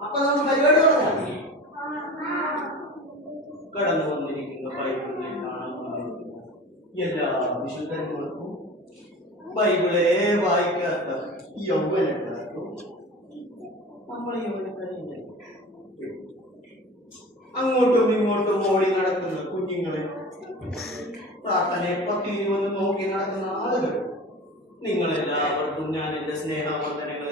അപ്പൊ നമുക്ക് പരിപാടി കടന്നു വന്നിരിക്കുന്ന ബൈബിളിനെ കാണാൻ വന്നിരിക്കുന്ന എല്ലാ വിശുദ്ധന്മാർക്കും ബൈബിളെ വായിക്കാത്ത യൗവനക്കാർക്കും നമ്മൾ യൗവനക്കാരില്ലേ അങ്ങോട്ടും ഇങ്ങോട്ടും ഓടി നടക്കുന്ന കുഞ്ഞുങ്ങളെ പ്രാർത്ഥനയെ പത്തിരി വന്ന് നോക്കി നടക്കുന്ന ആളുകൾ നിങ്ങളെല്ലാവർക്കും ഞാൻ എന്റെ സ്നേഹവന്ദനങ്ങൾ